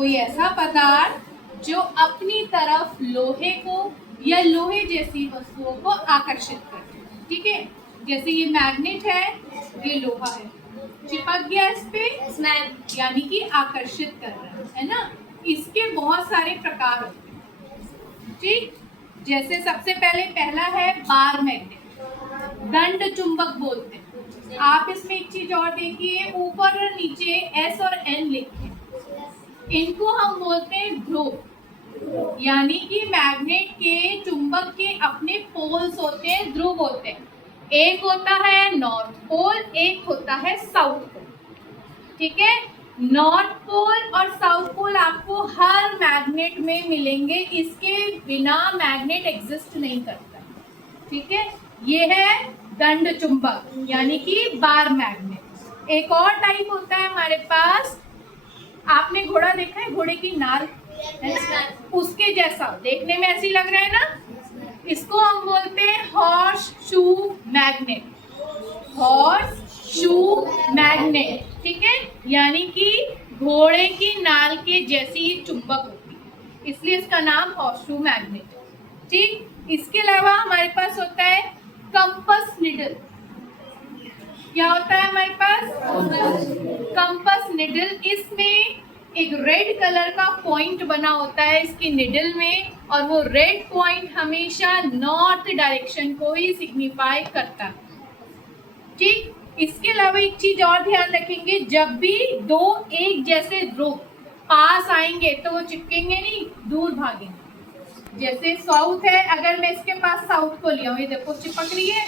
कोई ऐसा पदार्थ जो अपनी तरफ लोहे को या लोहे जैसी वस्तुओं को आकर्षित करते हैं। ठीक है, जैसे ये मैग्नेट है, ये लोहा है, चिपक गया इस पे, यानी कि आकर्षित कर रहा है ना। इसके बहुत सारे प्रकार होते हैं। ठीक, जैसे सबसे पहला है बार मैग्नेट, दंड चुंबक बोलते हैं। आप इसमें एक चीज और देखिए, ऊपर और नीचे एस और एन लिखे, इनको हम बोलते हैं ध्रुव, यानी कि मैग्नेट के चुंबक के अपने पोल्स होते हैं, ध्रुव होते हैं। एक होता है नॉर्थ पोल, एक होता है साउथ पोल। ठीक है, नॉर्थ पोल और साउथ पोल आपको हर मैग्नेट में मिलेंगे, इसके बिना मैग्नेट एग्जिस्ट नहीं करता। ठीक है, ये है दंड चुंबक यानी कि बार मैग्नेट। एक और टाइप होता है हमारे पास, आपने घोड़ा देखा है, घोड़े की नाल है ना, उसके जैसा देखने में ऐसी लग रहा है ना, इसको हम बोलते हैं horse shoe magnet, horse shoe magnet. ठीक है, यानी कि घोड़े की नाल के जैसी ये चुंबक होती है, इसलिए इसका नाम हॉर्स शू मैग्नेट। ठीक, इसके अलावा हमारे पास होता है कंपस निडल। क्या होता है हमारे पास? Compass needle. इसमें एक रेड कलर का पॉइंट बना होता है इसकी निडल में, और वो रेड पॉइंट हमेशा नॉर्थ डायरेक्शन को ही सिग्निफाई करता है। ठीक, इसके अलावा एक चीज और ध्यान रखेंगे, जब भी दो एक जैसे ध्रुव पास आएंगे तो वो चिपकेंगे नहीं, दूर भागेंगे। जैसे साउथ है, अगर मैं इसके पास साउथ को लिया हूँ, ये देखो चिपक रही है,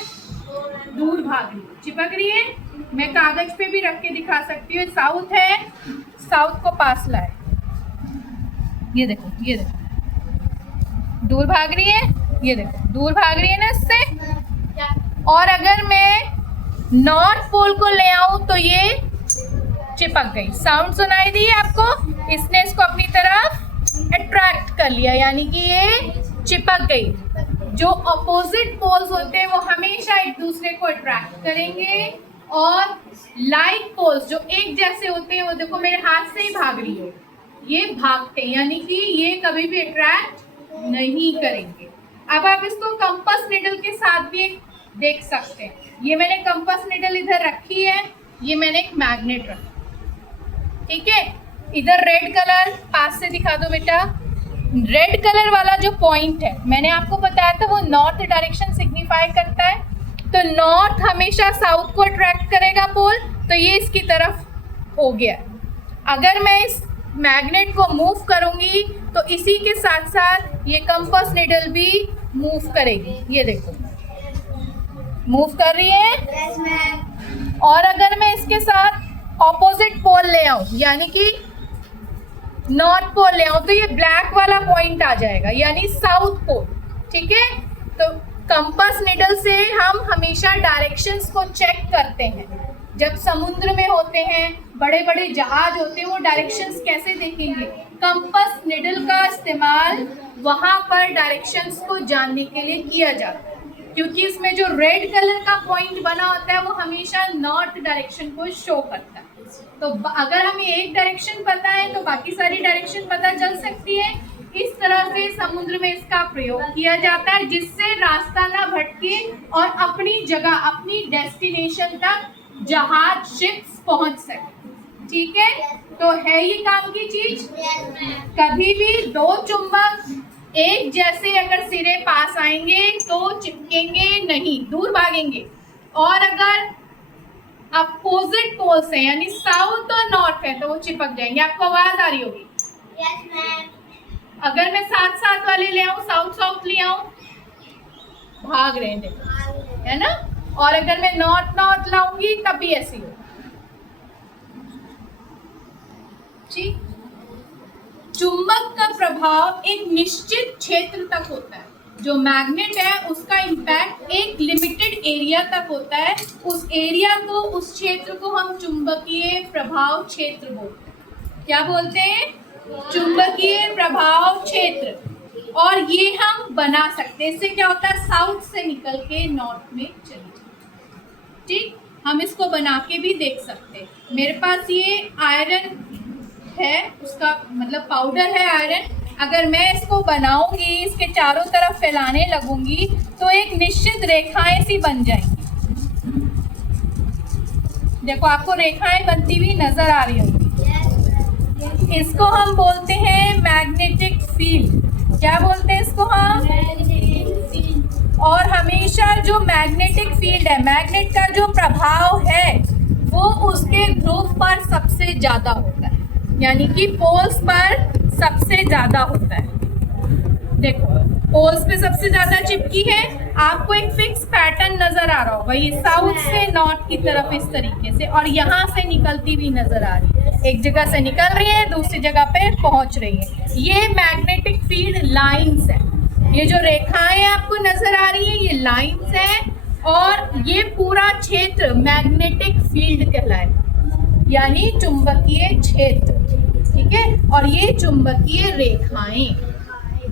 दूर भाग रही है, चिपक रही है। मैं कागज पे भी रख के दिखा सकती हूँ। साउथ है, साउथ को पास लाए, ये देखो, ये देखो दूर भाग रही है, ये देखो दूर भाग रही है ना इससे। और अगर मैं नॉर्थ पोल को ले आऊं तो ये चिपक गई। साउंड सुनाई दी आपको? इसने इसको अपनी तरफ अट्रैक्ट कर लिया, यानी कि ये चिपक गई। जो अपोजिट पोल्स होते हैं वो हमेशा एक दूसरे को अट्रैक्ट करेंगे, और लाइक पोल्स जो एक जैसे होते हैं, वो देखो मेरे हाथ से ही भाग रही है, ये भागते हैं, यानी कि ये कभी भी अट्रैक्ट नहीं करेंगे। अब आप इसको कंपास निडल के साथ भी देख सकते हैं। ये मैंने कंपास निडल इधर रखी है, ये मैंने एक मैग्नेट रखा। ठीक है, इधर रेड कलर, पास से दिखा दो बेटा। रेड कलर वाला जो पॉइंट है, मैंने आपको बताया था वो नॉर्थ डायरेक्शन सिग्निफाई करता है। तो नॉर्थ हमेशा साउथ को अट्रैक्ट करेगा पोल, तो ये इसकी तरफ हो गया। अगर मैं इस मैग्नेट को मूव करूंगी तो इसी के साथ साथ ये कंपास निडल भी मूव करेगी, ये देखो मूव कर रही है। और अगर मैं इसके साथ ऑपोजिट पोल ले आऊं, यानी कि नॉर्थ पोल ले आऊं, तो ये ब्लैक वाला पॉइंट आ जाएगा, यानी साउथ पोल। ठीक है, तो कंपास निडल से हम हमेशा डायरेक्शंस को चेक करते हैं। जब समुद्र में होते हैं, बड़े बड़े जहाज होते हैं, वो डायरेक्शंस कैसे देखेंगे? कंपास निडल का इस्तेमाल वहां पर डायरेक्शंस को जानने के लिए किया जाता है, क्योंकि इसमें जो रेड कलर का पॉइंट बना होता है वो हमेशा नॉर्थ डायरेक्शन को शो करता है। तो अगर हमें एक डायरेक्शन पता है तो बाकी सारी डायरेक्शन पता चल सकती है। इस तरह से समुद्र में इसका प्रयोग किया जाता है, जिससे रास्ता ना भटके और अपनी जगह, अपनी डेस्टिनेशन तक जहाज, शिप्स पहुंच सके। ठीक है, तो है ये काम की चीज। कभी भी दो चुंबक एक जैसे अगर सिरे पास आएंगे तो चिपकेंगे नहीं, दूर भागेंगे। और अगर अपोजिट पोल से, यानी साउथ और नॉर्थ है, तो वो चिपक जाएंगे। आपको आवाज आ रही होगी? Yes ma'am. अगर मैं साथ साथ वाले ले आऊं, साउथ साउथ ले आऊं, भाग रहे हैं देखो, है ना। और अगर मैं नॉर्थ नॉर्थ लाऊंगी तब भी ऐसी हो। ठीक, चुंबक का प्रभाव एक निश्चित क्षेत्र तक होता है। जो मैग्नेट है उसका इम्पैक्ट एक लिमिटेड एरिया तक होता है। उस एरिया को, उस क्षेत्र को हम चुंबकीय प्रभाव क्षेत्र बोलते हैं। क्या बोलते हैं? चुंबकीय प्रभाव क्षेत्र। और ये हम बना सकते हैं। इससे क्या होता है? साउथ से निकल के नॉर्थ में चली जाती। ठीक, हम इसको बना के भी देख सकते हैं। मेरे पास ये आयरन है, उसका मतलब पाउडर है आयरन, अगर मैं इसको बनाऊंगी, इसके चारों तरफ फैलाने लगूंगी तो एक निश्चित रेखाएं सी बन जाएंगी। देखो आपको रेखाएं बनती हुई नजर आ रही होंगी। इसको हम बोलते हैं मैग्नेटिक फील्ड। क्या बोलते हैं इसको हम? और हमेशा जो मैग्नेटिक फील्ड है, मैग्नेट का जो प्रभाव है वो उसके ध्रुव पर सबसे ज्यादा होता है, यानी कि पोल्स पर सबसे ज्यादा होता है। देखो पोल्स पे सबसे ज्यादा चिपकी है, आपको एक फिक्स पैटर्न नजर आ रहा होगा, ये साउथ से नॉर्थ की तरफ इस तरीके से, और यहाँ से निकलती हुई नजर आ रही है। एक जगह से निकल रही है, दूसरी जगह पे पहुंच रही है। ये मैग्नेटिक फील्ड लाइंस है। ये जो रेखाएं आपको नजर आ रही है ये लाइंस है, और ये पूरा क्षेत्र मैग्नेटिक फील्ड कहलाएगा, यानी चुंबकीय क्षेत्र। ठीक है, और ये चुंबकीय रेखाएं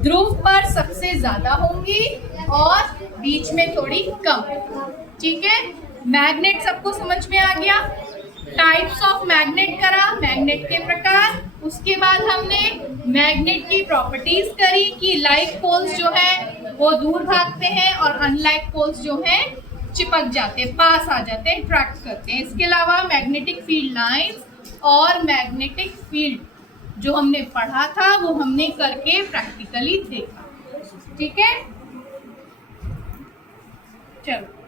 ध्रुव पर सबसे ज्यादा होंगी और बीच में थोड़ी कम। ठीक है, मैग्नेट सबको समझ में आ गया। टाइप्स ऑफ मैग्नेट करा, मैग्नेट के प्रकार, उसके बाद हमने मैग्नेट की प्रॉपर्टीज करी कि लाइक पोल्स जो है वो दूर भागते हैं और अनलाइक पोल्स जो है चिपक जाते हैं, पास आ जाते हैं, अट्रैक्ट करते हैं। इसके अलावा मैग्नेटिक फील्ड लाइंस और मैग्नेटिक फील्ड जो हमने पढ़ा था वो हमने करके प्रैक्टिकली देखा। ठीक है, चलो।